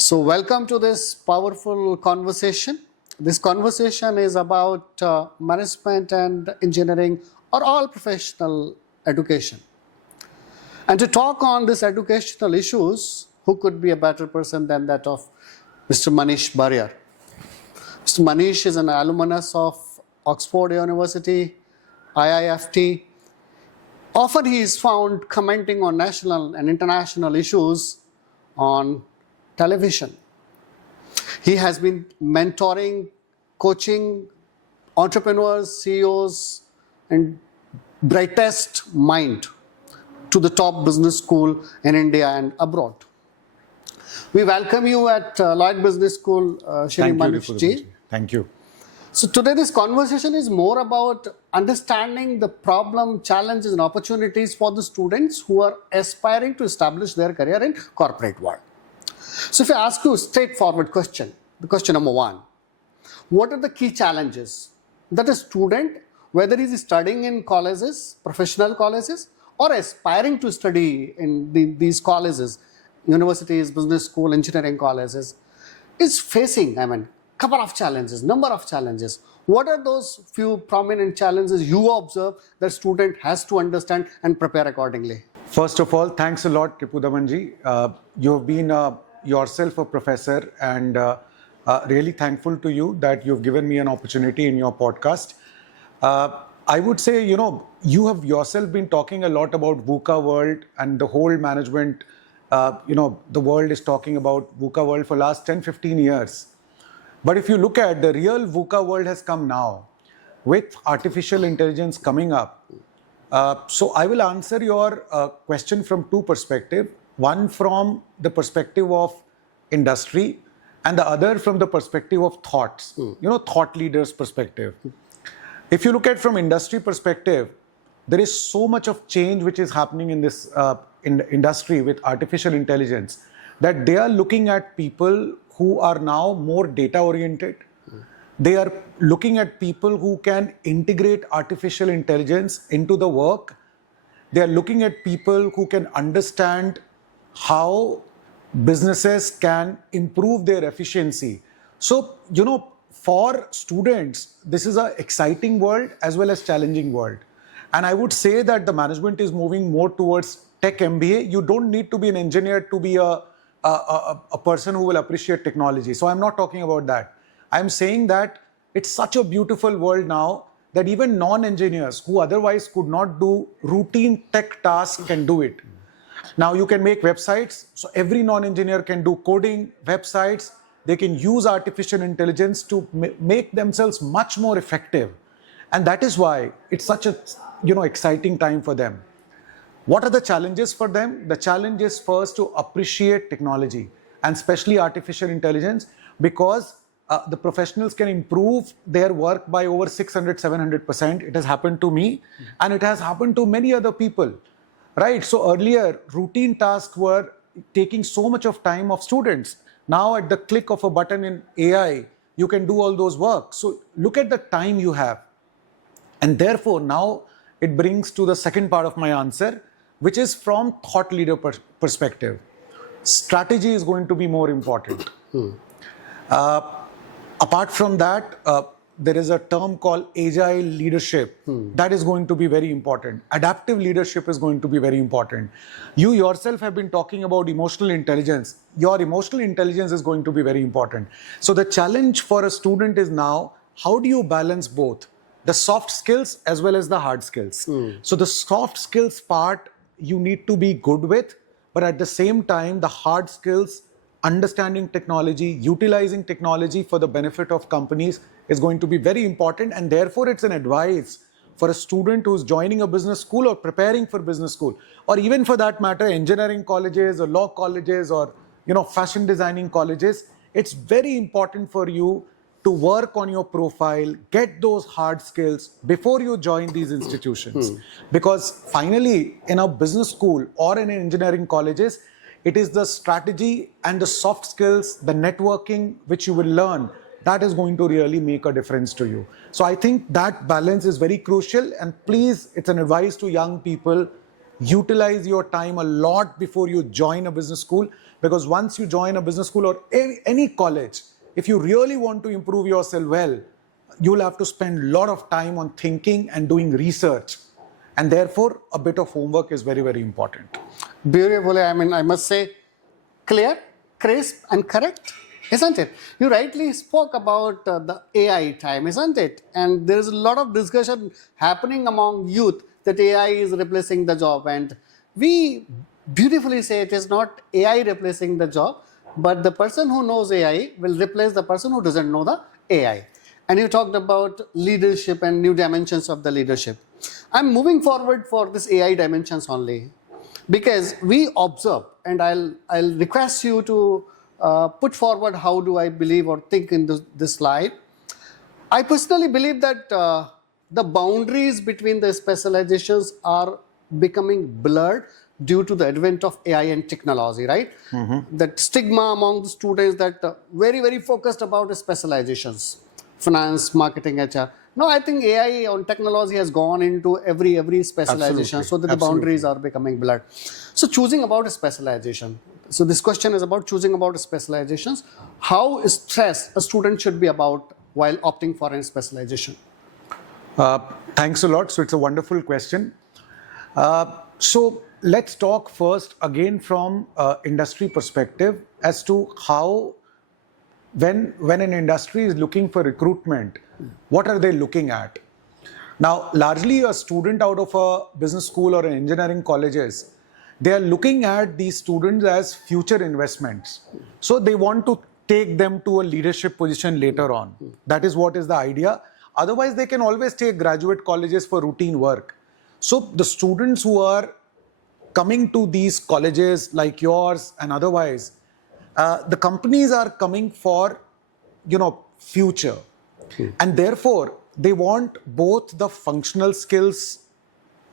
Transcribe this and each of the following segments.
So, welcome to this powerful conversation. This conversation is about management and engineering or all professional education. And to talk on these educational issues, who could be a better person than that of Mr. Manish Barriarr? Mr. Manish is an alumnus of Oxford University, IIFT. Often he is found commenting on national and international issues on television. He has been mentoring, coaching entrepreneurs, CEOs, and brightest mind to the top business school in India and abroad. We welcome you at Lloyd Business School, Shri Manish ji. Thank you. So today this conversation is more about understanding the problem, challenges and opportunities for the students who are aspiring to establish their career in corporate world. So if I ask you a straightforward question, the question number one, what are the key challenges that a student, whether he is studying in colleges, professional colleges, or aspiring to study in these colleges, universities, business school, engineering colleges, is facing, couple of challenges, number of challenges. What are those few prominent challenges you observe that student has to understand and prepare accordingly? First of all, thanks a lot, Kripudamanji. You have been yourself a professor, and really thankful to you that you've given me an opportunity in your podcast. I would say, you have yourself been talking a lot about VUCA world and the whole management, the world is talking about VUCA world for last 10-15 years. But if you look at the real VUCA world has come now with artificial intelligence coming up. So I will answer your question from two perspectives. One from the perspective of industry and the other from the perspective of thoughts, thought leaders' perspective. If you look at from industry perspective, there is so much of change which is happening in this in the industry with artificial intelligence that they are looking at people who are now more data oriented. They are looking at people who can integrate artificial intelligence into the work. They are looking at people who can understand how businesses can improve their efficiency. So, for students, this is an exciting world as well as challenging world. And I would say that the management is moving more towards tech MBA. You don't need to be an engineer to be a person who will appreciate technology. So I'm not talking about that. I'm saying that it's such a beautiful world now that even non-engineers who otherwise could not do routine tech tasks can do it. Now you can make websites. So every non-engineer can do coding, websites. They can use artificial intelligence to make themselves much more effective. And that is why it's such a exciting time for them. What are the challenges for them? The challenge is first to appreciate technology and especially artificial intelligence, because the professionals can improve their work by over 600-700%. It has happened to me and it has happened to many other people, right? So earlier, routine tasks were taking so much of time of students. Now at the click of a button in AI, you can do all those work. So look at the time you have. And therefore, now it brings to the second part of my answer, which is from thought leader perspective. Strategy is going to be more important. Apart from that, there is a term called agile leadership. That is going to be very important. Adaptive leadership is going to be very important. You yourself have been talking about emotional intelligence. Your emotional intelligence is going to be very important. So the challenge for a student is now, how do you balance both? The soft skills as well as the hard skills. So the soft skills part, you need to be good with, but at the same time, the hard skills, understanding technology, utilizing technology for the benefit of companies is going to be very important. And therefore, it's an advice for a student who's joining a business school or preparing for business school, or even for that matter, engineering colleges or law colleges or, fashion designing colleges. It's very important for you to work on your profile, get those hard skills before you join these institutions. Because finally, in a business school or in engineering colleges, it is the strategy and the soft skills, the networking which you will learn, that is going to really make a difference to you. So I think that balance is very crucial. And please, it's an advice to young people, utilize your time a lot before you join a business school, because once you join a business school or any college, if you really want to improve yourself well, you'll have to spend a lot of time on thinking and doing research. And therefore, a bit of homework is very, very important. Beautifully, I mean, I must say, clear, crisp, and correct, isn't it? You rightly spoke about the AI time, isn't it? And there is a lot of discussion happening among youth that AI is replacing the job. And we beautifully say it is not AI replacing the job, but the person who knows AI will replace the person who doesn't know the AI. And you talked about leadership and new dimensions of the leadership. I'm moving forward for this AI dimensions only, because we observe, and I'll request you to put forward how do I believe or think in this slide. I personally believe that the boundaries between the specializations are becoming blurred due to the advent of AI and technology, right? That stigma among the students that very, very focused about specializations, finance, marketing, HR. No, I think AI on technology has gone into every specialization. Absolutely. So that the boundaries are becoming blurred. So choosing about a specialization. So this question is about choosing about specializations. How stressed a student should be about while opting for a specialization? Thanks a lot. So it's a wonderful question. So let's talk first again from industry perspective as to how, when an industry is looking for recruitment, what are they looking at? Now, largely a student out of a business school or an engineering colleges, they are looking at these students as future investments. So they want to take them to a leadership position later on. That is what is the idea. Otherwise, they can always take graduate colleges for routine work. So the students who are coming to these colleges like yours and otherwise, the companies are coming for, future. And therefore, they want both the functional skills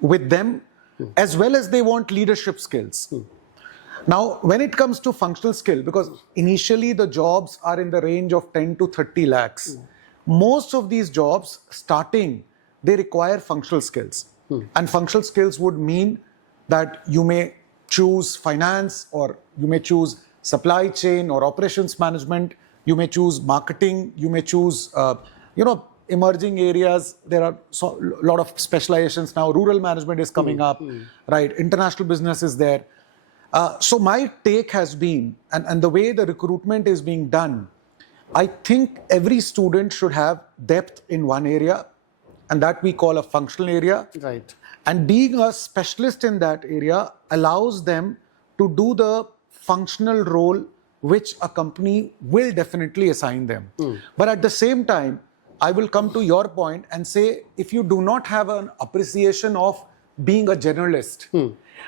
with them as well as they want leadership skills. Now, when it comes to functional skill, because initially the jobs are in the range of 10 to 30 lakhs, most of these jobs starting, they require functional skills. And functional skills would mean that you may choose finance, or you may choose supply chain or operations management, you may choose marketing, you may choose, emerging areas. There are a lot of specializations now. Rural management is coming up, right? International business is there. So my take has been, and the way the recruitment is being done, I think every student should have depth in one area, and that we call a functional area. Right. And being a specialist in that area allows them to do the functional role which a company will definitely assign them. But at the same time, I will come to your point and say, if you do not have an appreciation of being a generalist,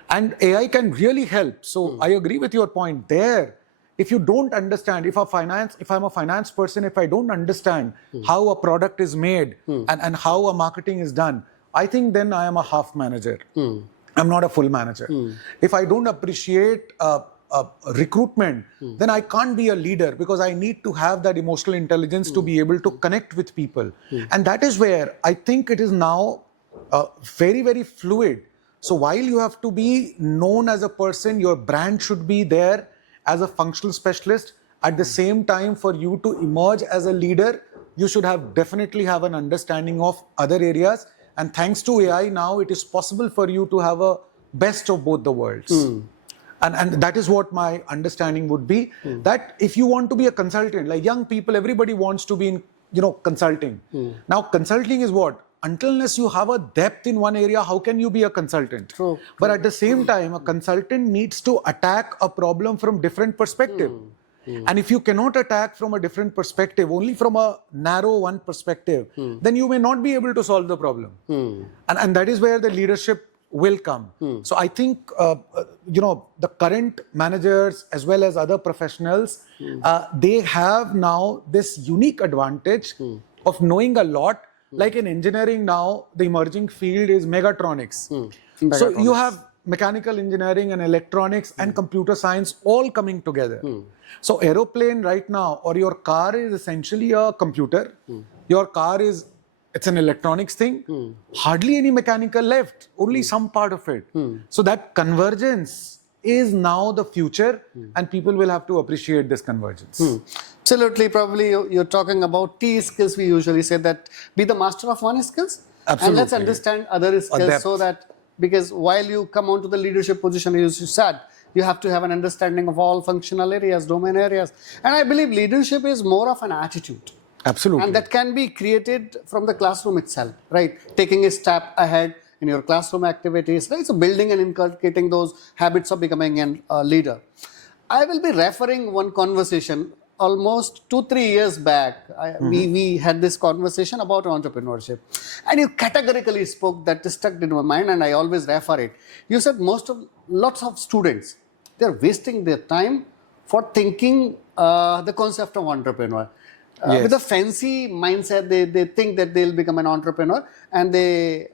and AI can really help. So I agree with your point there. If you don't understand, if I'm a finance person, if I don't understand how a product is made and how a marketing is done, I think then I am a half manager. I'm not a full manager. If I don't appreciate recruitment, then I can't be a leader, because I need to have that emotional intelligence to be able to connect with people. And that is where I think it is now very, very fluid. So while you have to be known as a person, your brand should be there as a functional specialist. At the same time, for you to emerge as a leader, you should definitely have an understanding of other areas. And thanks to AI now, it is possible for you to have a best of both the worlds. And that is what my understanding would be, that if you want to be a consultant, like young people, everybody wants to be in, consulting. Now, consulting is what? Unless you have a depth in one area, how can you be a consultant? True. But at the same time, a consultant needs to attack a problem from different perspective. And if you cannot attack from a different perspective, only from a narrow one perspective, then you may not be able to solve the problem. And that is where the leadership will come. So I think, the current managers as well as other professionals, they have now this unique advantage of knowing a lot. Like in engineering now, the emerging field is mechatronics. So you have mechanical engineering and electronics and computer science all coming together. So aeroplane right now, or your car is essentially a computer. Your car is it's an electronics thing, hardly any mechanical left, only some part of it. So that convergence is now the future, and people will have to appreciate this convergence. Absolutely. Probably you're talking about T skills. We usually say that be the master of one skills. Absolutely. And let's understand other skills so that, because while you come onto the leadership position, as you said, you have to have an understanding of all functional areas, domain areas. And I believe leadership is more of an attitude. Absolutely. And that can be created from the classroom itself, right? Taking a step ahead in your classroom activities, right? So building and inculcating those habits of becoming a leader. I will be referring one conversation almost 2-3 years back. We had this conversation about entrepreneurship, and you categorically spoke that stuck in my mind, and I always refer it. You said lots of students, they're wasting their time for thinking the concept of entrepreneur. With a fancy mindset, they think that they'll become an entrepreneur, and they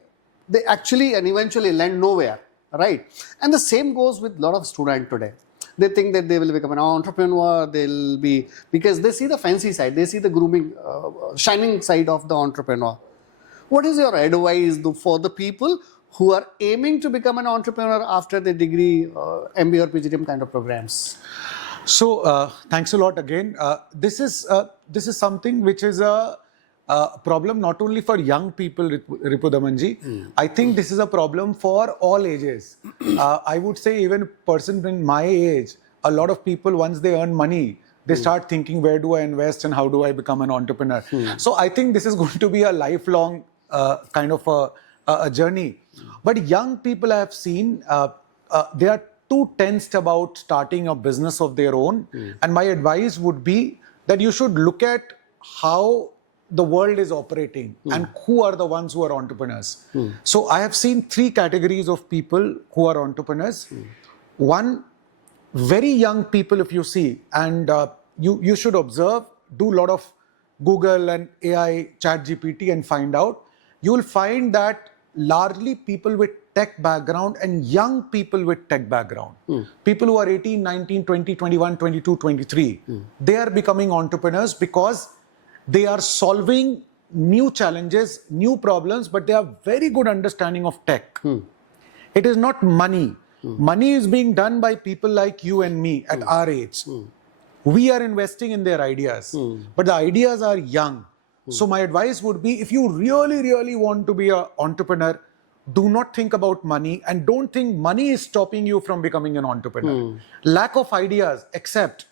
actually and eventually land nowhere, right? And the same goes with a lot of students today. They think that they will become an entrepreneur, because they see the fancy side, they see the grooming, shining side of the entrepreneur. What is your advice for the people who are aiming to become an entrepreneur after the degree, MBA or PGDM kind of programs? So thanks a lot again. This is something which is a problem not only for young people, Ripudamanji. I think this is a problem for all ages. I would say even a person in my age, a lot of people, once they earn money, they start thinking, where do I invest and how do I become an entrepreneur? So I think this is going to be a lifelong kind of a journey. But young people I have seen, they are too tensed about starting a business of their own. And my advice would be that you should look at how the world is operating and who are the ones who are entrepreneurs. So I have seen 3 categories of people who are entrepreneurs. One, very young people, if you see, and you should observe, do a lot of Google and AI, ChatGPT and find out. You will find that largely people with tech background and young people with tech background, people who are 18, 19, 20, 21, 22, 23, they are becoming entrepreneurs because they are solving new challenges, new problems, but they have very good understanding of tech. It is not money. Money is being done by people like you and me at our age. We are investing in their ideas, but the ideas are young. So my advice would be, if you really, really want to be an entrepreneur, do not think about money and don't think money is stopping you from becoming an entrepreneur. Lack of ideas, accept.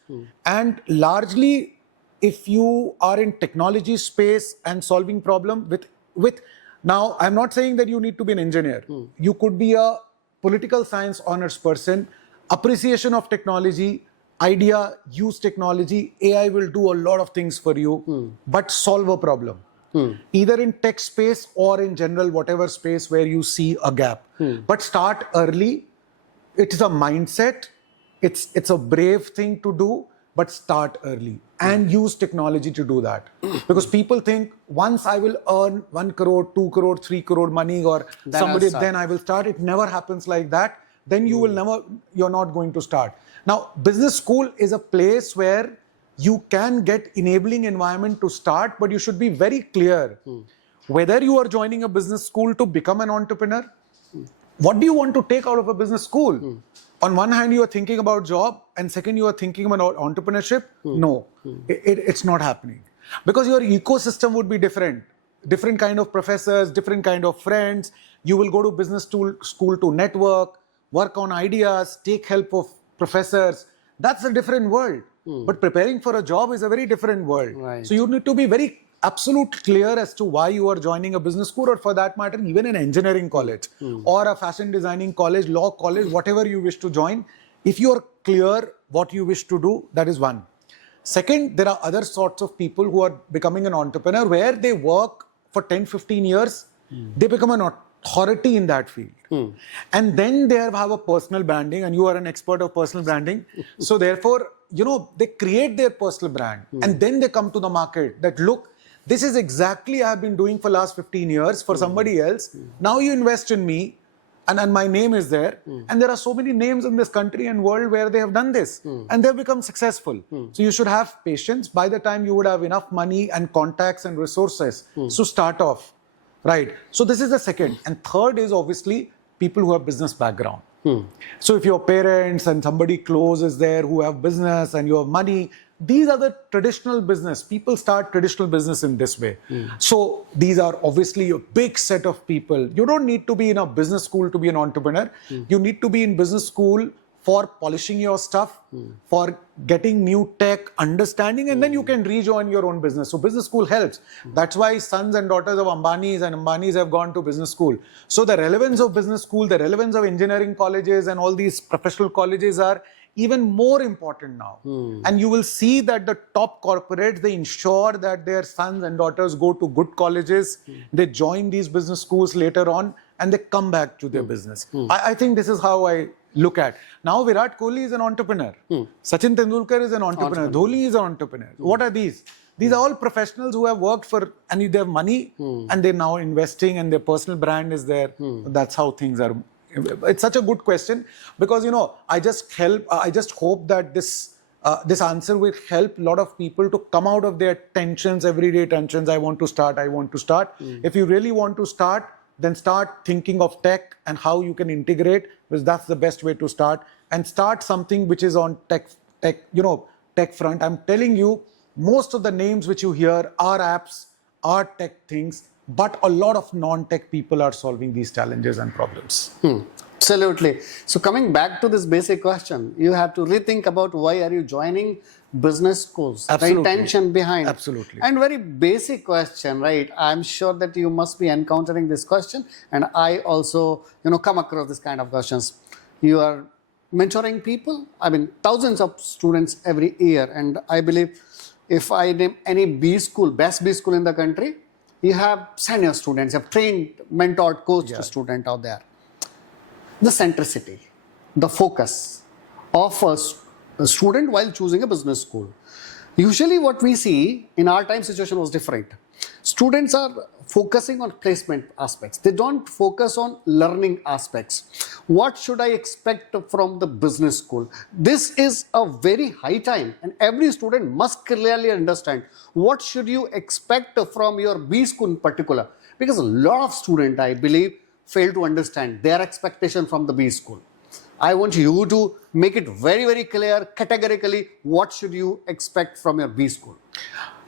And largely, if you are in technology space and solving problem with now, I'm not saying that you need to be an engineer. You could be a political science honors person, appreciation of technology, idea, use technology. AI will do a lot of things for you, but solve a problem. Either in tech space or in general, whatever space where you see a gap. But start early. It is a mindset. It's a brave thing to do, but start early and use technology to do that. Because people think, once I will earn 1 crore, 2 crore, 3 crore money or then I will start. It never happens like that. Then you will you're not going to start. Now, business school is a place where you can get enabling environment to start, but you should be very clear whether you are joining a business school to become an entrepreneur. What do you want to take out of a business school? On one hand, you are thinking about job, and second, you are thinking about entrepreneurship. No, it's not happening, because your ecosystem would be different. Different kind of professors, different kind of friends. You will go to business school to network, work on ideas, take help of professors. That's a different world. But preparing for a job is a very different world. Right. So you need to be very absolute clear as to why you are joining a business school, or for that matter, even an engineering college or a fashion designing college, law college, whatever you wish to join. If you are clear what you wish to do, that is one. Second, there are other sorts of people who are becoming an entrepreneur where they work for 10, 15 years. They become an authority in that field. And then they have a personal branding, and you are an expert of personal branding. So therefore, they create their personal brand and then they come to the market that, look, this is exactly I have been doing for last 15 years for somebody else. Now you invest in me. and my name is there. And there are so many names in this country and world where they have done this and they've become successful. So you should have patience. By the time you would have enough money and contacts and resources to start off, right? So this is the second. And third is obviously people who have business background. So if your parents and somebody close is there who have business and you have money, these are the traditional business. People start traditional business in this way. So these are obviously a big set of people. You don't need to be in a business school to be an entrepreneur. You need to be in business school for polishing your stuff, for getting new tech, understanding, and then you can rejoin your own business. So business school helps. That's why sons and daughters of Ambanis and Ambanis have gone to business school. So the relevance of business school, the relevance of engineering colleges and all these professional colleges are even more important now. And you will see that the top corporates, they ensure that their sons and daughters go to good colleges, they join these business schools later on, and they come back to their business. I think this is how I look at. Now Virat Kohli is an entrepreneur. Sachin Tendulkar is an entrepreneur. Dhoni is an entrepreneur. What are these? These are all professionals who have worked for, and they have money, and they're now investing, and their personal brand is there. That's how things are. It's such a good question because, you know, I just hope that this answer will help a lot of people to come out of their tensions, everyday tensions. I want to start. If you really want to start, then start thinking of tech and how you can integrate, because that's the best way to start, and start something which is on tech front. I'm telling you, most of the names which you hear are apps, are tech things, but a lot of non-tech people are solving these challenges and problems. Absolutely. So coming back to this basic question, you have to rethink about why are you joining business schools, Absolutely. the intention behind. Absolutely. And very basic question, right? I'm sure that you must be encountering this question, and I also, come across this kind of questions. You are mentoring people, thousands of students every year, and I believe if I name any best B school in the country, you have senior students, you have trained, mentored, coached student out there. The centricity, the focus of a student while choosing a business school. Usually what we see in our time situation was different. Students are focusing on placement aspects. They don't focus on learning aspects. What should I expect from the business school? This is a very high time, and every student must clearly understand what should you expect from your B school in particular. Because a lot of students, I believe, fail to understand their expectation from the B school. I want you to make it very, very clear, categorically, what should you expect from your B school?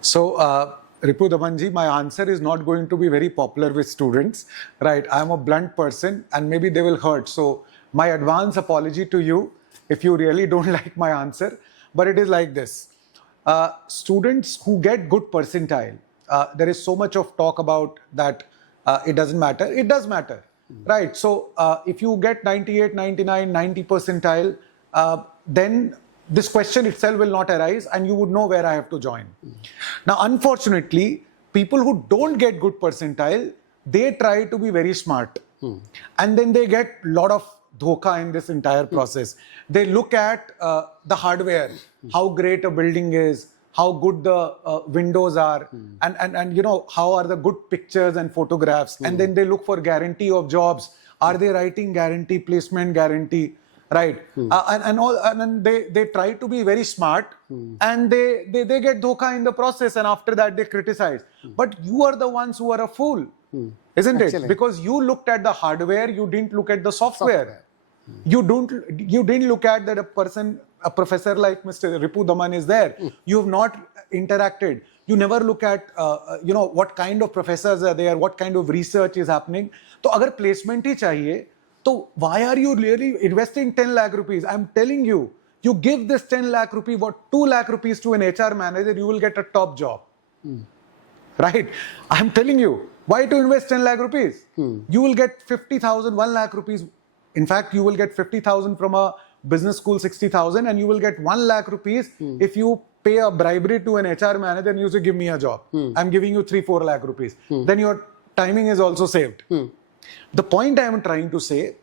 So, Ripu Damanji, my answer is not going to be very popular with students, right? I'm a blunt person and maybe they will hurt. So, my advance apology to you if you really don't like my answer, but it is like this. Students who get good percentile, there is so much of talk about that it doesn't matter. It does matter, right? So, if you get 98, 99, 90 percentile, then this question itself will not arise and you would know where I have to join. Now, unfortunately, people who don't get good percentile, they try to be very smart. And then they get a lot of dhoka in this entire process. They look at the hardware, how great a building is, how good the windows are, and how are the good pictures and photographs. And then they look for guarantee of jobs. Are they writing guarantee, placement guarantee? Right, and they try to be very smart, and they get dhoka in the process, and after that they criticize. But you are the ones who are a fool, isn't it? Because you looked at the hardware, you didn't look at the software. You didn't look at that a professor like Mr. Ripu Daman is there. You have not interacted. You never look at what kind of professors are there, what kind of research is happening. So, agar placement hi chahiye, so why are you really investing 10 lakh rupees? I'm telling you, you give this 10 lakh rupees, 2 lakh rupees to an HR manager, you will get a top job. Right? I'm telling you, why to invest 10 lakh rupees? You will get 50,000, 1 lakh rupees. In fact, you will get 50,000 from a business school, 60,000, and you will get 1 lakh rupees if you pay a bribery to an HR manager and you say, give me a job. I'm giving you 3-4 lakh rupees. Then your timing is also saved. The point I am trying to say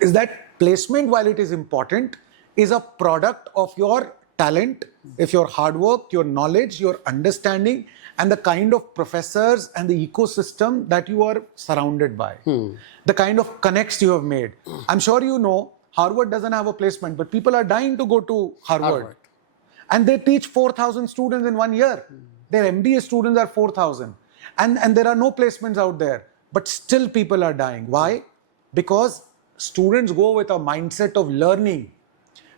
is that placement, while it is important, is a product of your talent, if your hard work, your knowledge, your understanding, and the kind of professors and the ecosystem that you are surrounded by, the kind of connects you have made. I'm sure you know Harvard doesn't have a placement, but people are dying to go to Harvard. And they teach 4,000 students in 1 year. Their MBA students are 4,000. And there are no placements out there. But still people are dying. Why? Because students go with a mindset of learning.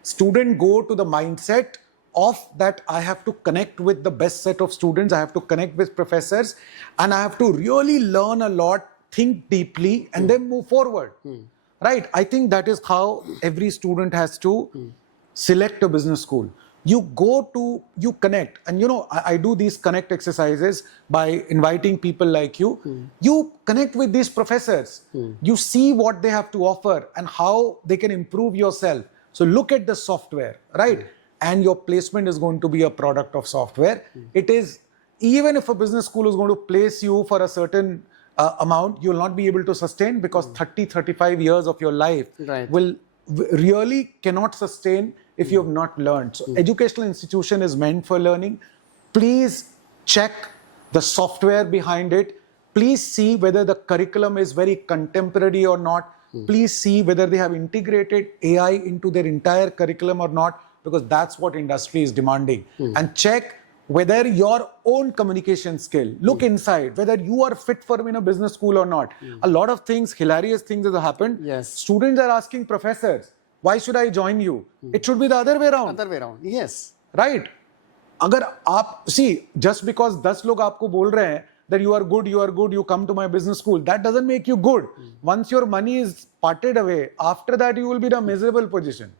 Students go to the mindset of that I have to connect with the best set of students. I have to connect with professors. And I have to really learn a lot, think deeply, and then move forward. Right? I think that is how every student has to select a business school. You connect. And I do these connect exercises by inviting people like you. You connect with these professors. You see what they have to offer and how they can improve yourself. So look at the software, right? And your placement is going to be a product of software. It is, even if a business school is going to place you for a certain amount, you'll not be able to sustain, because 35 years of your life will really cannot sustain if you have not learned. So educational institution is meant for learning. Please check the software behind it. Please see whether the curriculum is very contemporary or not. Please see whether they have integrated AI into their entire curriculum or not, because that's what industry is demanding. And check whether your own communication skill, look inside, whether you are fit for in a business school or not. A lot of things, hilarious things have happened. Students are asking professors, why should I join you? It should be the other way around. Yes. Right? अगर आप, see, just because 10 लोग आपको बोल रहे हैं that you are good, you come to my business school, that doesn't make you good. Once your money is parted away, after that you will be in a miserable position.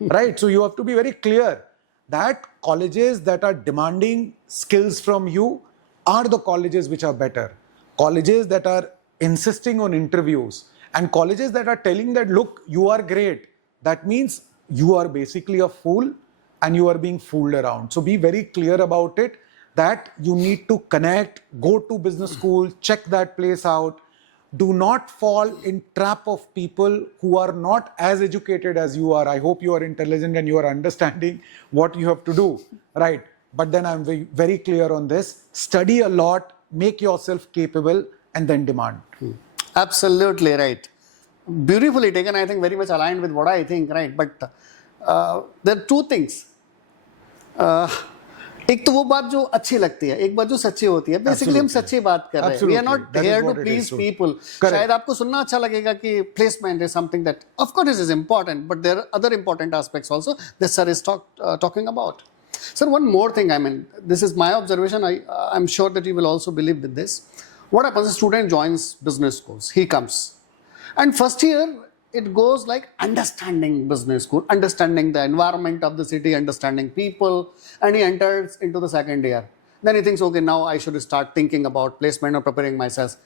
Right? So you have to be very clear that colleges that are demanding skills from you are the colleges which are better. Colleges that are insisting on interviews, and colleges that are telling that, look, you are great, that means you are basically a fool and you are being fooled around. So be very clear about it, that you need to connect, go to business school, check that place out. Do not fall in trap of people who are not as educated as you are. I hope you are intelligent and you are understanding what you have to do, right? But then I'm very, very clear on this. Study a lot, make yourself capable, and then demand. Absolutely right. Beautifully taken. I think very much aligned with what I think, right? But there are two things. एक तो वो बात जो अच्छी लगती है, एक बात जो सच्ची होती है. बेसिकली हम सच्ची बात कर रहे हैं. We are not here to please people. शायद आपको सुनना अच्छा लगेगा कि placement is something that, of course, is important, but there are other important aspects also that sir is talking about. Sir, one more thing. I mean, this is my observation. I'm sure that you will also believe with this. What happens? A student joins business schools. He comes, and first year it goes like understanding business school, understanding the environment of the city, understanding people, and he enters into the second year. Then he thinks, okay, now I should start thinking about placement or preparing myself.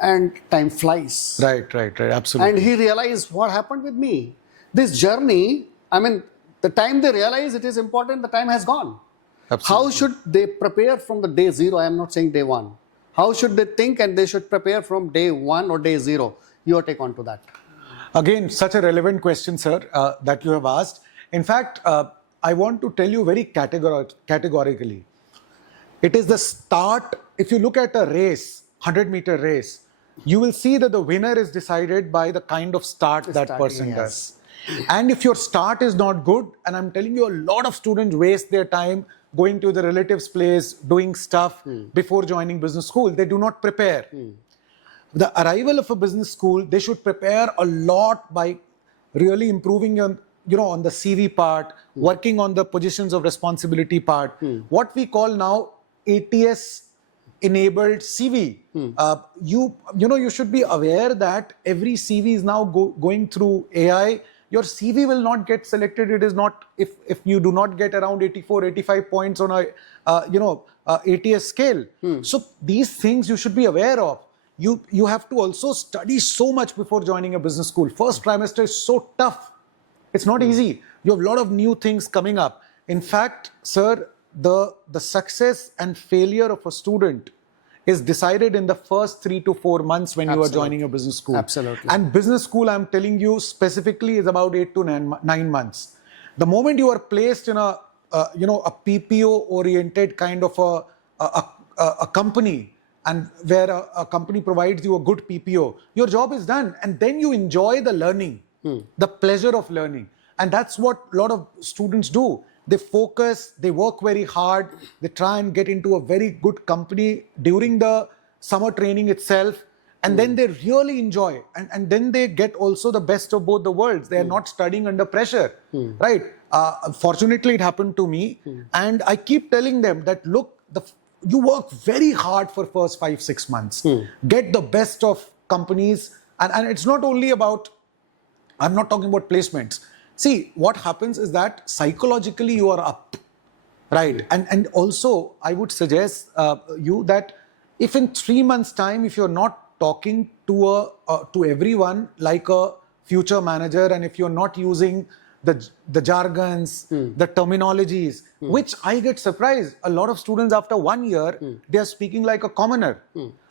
And time flies. Right, absolutely. And he realized what happened with me. This journey, I mean, the time they realize it is important, the time has gone. Absolutely. How should they prepare from the day zero? I am not saying day one. How should they think and they should prepare from day one or day zero? Your take on to that. Again, such a relevant question, sir, that you have asked. In fact, I want to tell you very categorically. It is the start. If you look at a race, 100-meter race, you will see that the winner is decided by the kind of start that person does. And if your start is not good, and I'm telling you, a lot of students waste their time going to the relative's place, doing stuff before joining business school. They do not prepare. The arrival of a business school, they should prepare a lot by really improving on the CV part, working on the positions of responsibility part. What we call now ATS enabled CV. You should be aware that every CV is now going through AI. Your CV will not get selected. It is not, if you do not get around 84, 85 points on a ATS scale. So these things you should be aware of. You have to also study so much before joining a business school. First trimester is so tough. It's not easy. You have a lot of new things coming up. In fact, sir, the success and failure of a student is decided in the first 3 to 4 months when you are joining a business school. Absolutely. And business school, I'm telling you specifically, is about 8 to 9 months. The moment you are placed in a PPO oriented kind of a company, and where a company provides you a good PPO, your job is done. And then you enjoy the learning, the pleasure of learning. And that's what a lot of students do. They focus, they work very hard, they try and get into a very good company during the summer training itself. And then they really enjoy. And then they get also the best of both the worlds. They are not studying under pressure, right? Fortunately, it happened to me. And I keep telling them that, look, you work very hard for first 5-6 months. Get the best of companies. And it's not only about, I'm not talking about placements. See, what happens is that psychologically you are up, right? And also, I would suggest you that if in 3 months' time, if you're not talking to everyone like a future manager, and if you're not using the jargons, the terminologies, which I get surprised. A lot of students after 1 year, they are speaking like a commoner.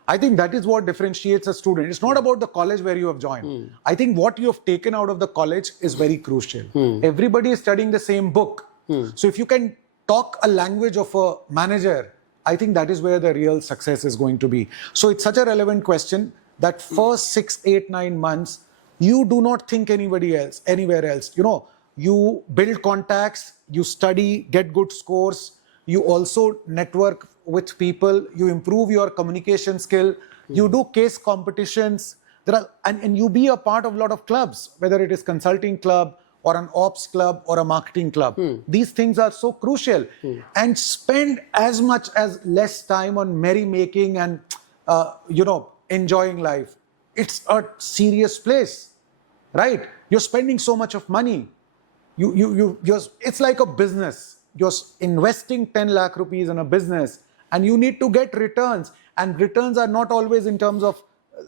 I think that is what differentiates a student. It's not about the college where you have joined. I think what you have taken out of the college is very crucial. Everybody is studying the same book. So if you can talk a language of a manager, I think that is where the real success is going to be. So it's such a relevant question that first 6, 8, 9 months, you do not think anywhere else. You build contacts, you study, get good scores, you also network with people, you improve your communication skill, you do case competitions, and you be a part of a lot of clubs, whether it is consulting club or an ops club or a marketing club. These things are so crucial. And spend as much as less time on merrymaking and enjoying life. It's a serious place, right? You're spending so much of money. It's like a business. You're investing 10 lakh rupees in a business, and you need to get returns. And returns are not always in terms of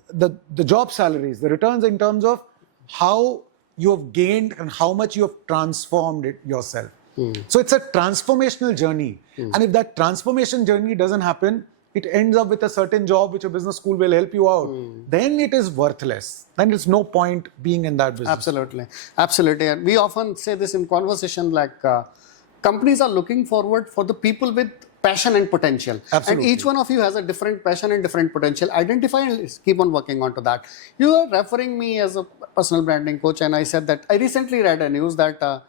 the job salaries. The returns in terms of how you have gained and how much you have transformed it yourself. So it's a transformational journey. And if that transformation journey doesn't happen, it ends up with a certain job which a business school will help you out. Then it is worthless. Then there's no point being in that business. Absolutely. And we often say this in conversation, like companies are looking forward for the people with passion and potential. Absolutely. And each one of you has a different passion and different potential. Identify and keep on working on to that. You are referring me as a personal branding coach, and I said that I recently read a news that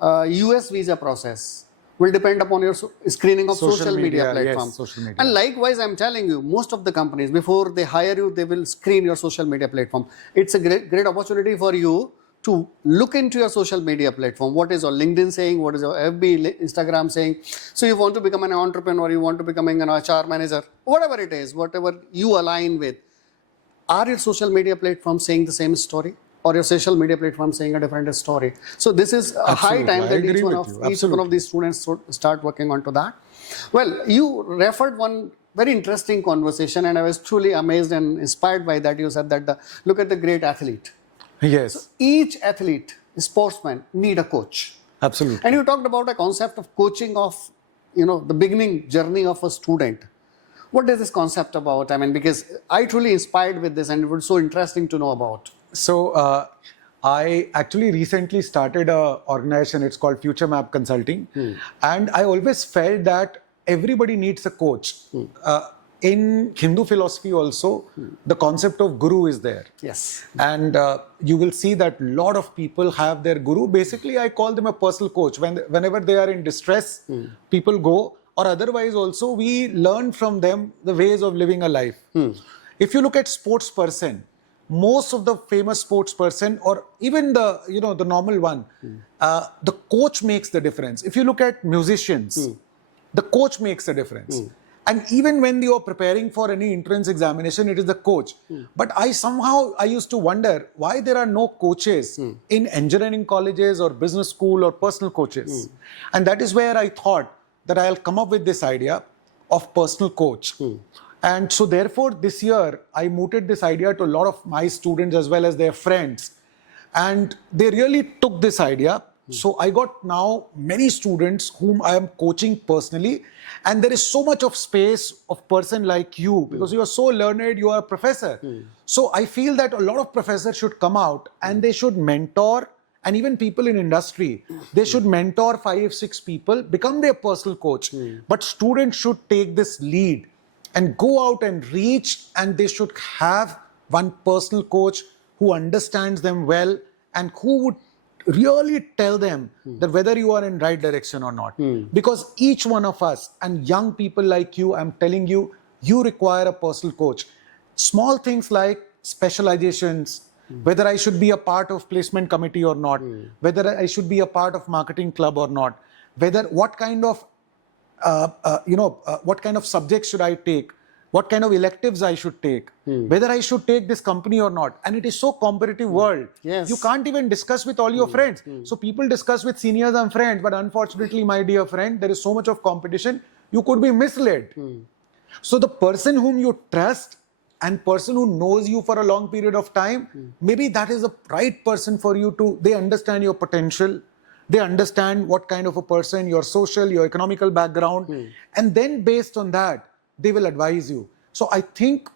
US visa process will depend upon your screening of social media platforms. Yes, social media. And likewise, I'm telling you, most of the companies, before they hire you, they will screen your social media platform. It's a great opportunity for you to look into your social media platform. What is your LinkedIn saying? What is your FB, Instagram saying? So you want to become an entrepreneur, you want to become an HR manager, whatever it is, whatever you align with. Are your social media platforms saying the same story? Or your social media platform saying a different story? So this is a high time that each one of these students should start working onto that. Well, you referred one very interesting conversation, and I was truly amazed and inspired by that. You said that look at the great athlete. Yes. So each athlete, sportsman, need a coach. Absolutely. And you talked about a concept of coaching of, the beginning journey of a student. What is this concept about? I mean, because I truly inspired with this, and it was so interesting to know about. So I actually recently started an organization. It's called Future Map Consulting. And I always felt that everybody needs a coach. In Hindu philosophy also, the concept of guru is there. Yes. And you will see that a lot of people have their guru. Basically, I call them a personal coach. Whenever they are in distress, people go. Or otherwise also, we learn from them the ways of living a life. If you look at sports person, most of the famous sports person, or even the normal one, the coach makes the difference. If you look at musicians, the coach makes the difference. And even when you are preparing for any entrance examination, it is the coach. But I used to wonder why there are no coaches in engineering colleges or business school or personal coaches. And that is where I thought that I'll come up with this idea of personal coach. And so therefore, this year, I mooted this idea to a lot of my students as well as their friends. And they really took this idea. So I got now many students whom I am coaching personally. And there is so much of space of person like you, because you are so learned, you are a professor. So I feel that a lot of professors should come out and they should mentor, and even people in industry, they should mentor 5-6 people, become their personal coach. But students should take this lead and go out and reach, and they should have one personal coach who understands them well and who would really tell them that whether you are in right direction or not. Because each one of us, and young people like you, I'm telling you, you require a personal coach. Small things like specializations, whether I should be a part of placement committee or not, whether I should be a part of marketing club or not, whether what kind of what kind of subjects should I take, what kind of electives I should take, whether I should take this company or not. And it is so competitive world. Yes. You can't even discuss with all your friends. So people discuss with seniors and friends, but unfortunately, my dear friend, there is so much of competition, you could be misled. So the person whom you trust and person who knows you for a long period of time, maybe that is the right person for you to, they understand your potential. They understand what kind of a person, your social, your economical background. And then based on that, they will advise you. So I think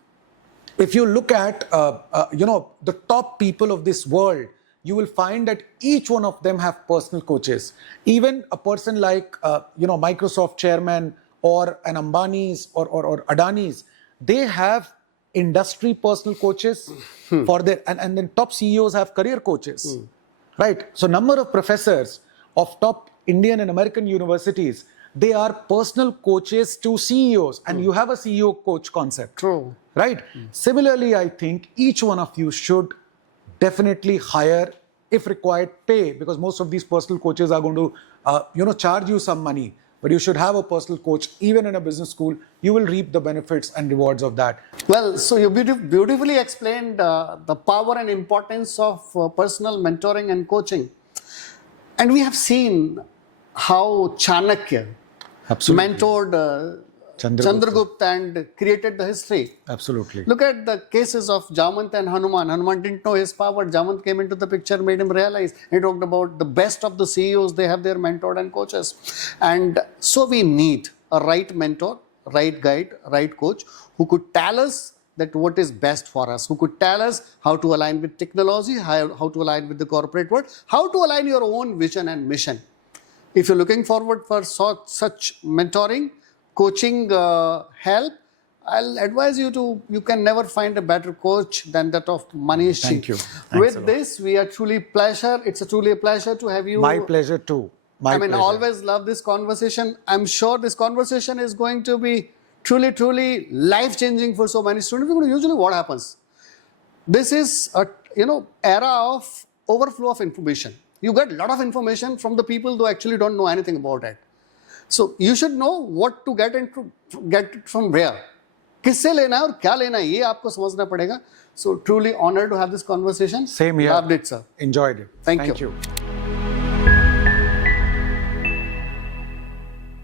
if you look at, the top people of this world, you will find that each one of them have personal coaches. Even a person like, Microsoft chairman or an Ambani's or Adani's, they have industry personal coaches for their, and then top CEOs have career coaches, right? So number of professors of top Indian and American universities, they are personal coaches to CEOs, and you have a CEO coach concept. True. Right? Similarly, I think each one of you should definitely hire, if required, pay, because most of these personal coaches are going to, charge you some money. But you should have a personal coach, even in a business school. You will reap the benefits and rewards of that. Well, so you beautifully explained the power and importance of personal mentoring and coaching. And we have seen how Chanakya mentored Chandragupta and created the history. Absolutely. Look at the cases of Jamant and Hanuman. Hanuman didn't know his power. Jamant came into the picture, made him realize. He talked about the best of the CEOs. They have their mentor and coaches. And so we need a right mentor, right guide, right coach who could tell us that what is best for us, who could tell us how to align with technology, how to align with the corporate world, how to align your own vision and mission. If you're looking forward for such mentoring, coaching help, I'll advise you can never find a better coach than that of Manish. Thank you. With this, it's truly a pleasure to have you. My pleasure too. My pleasure. Always love this conversation. I'm sure this conversation is going to be truly life-changing for so many students. Because usually what happens? This is a era of overflow of information. You get a lot of information from the people who actually don't know anything about it. So you should know what to get it from where. किससे लेना है और क्या लेना है, ये आपको समझना पड़ेगा. So truly honored to have this conversation. Same here. Loved it, sir. Enjoyed it. Thank you. You.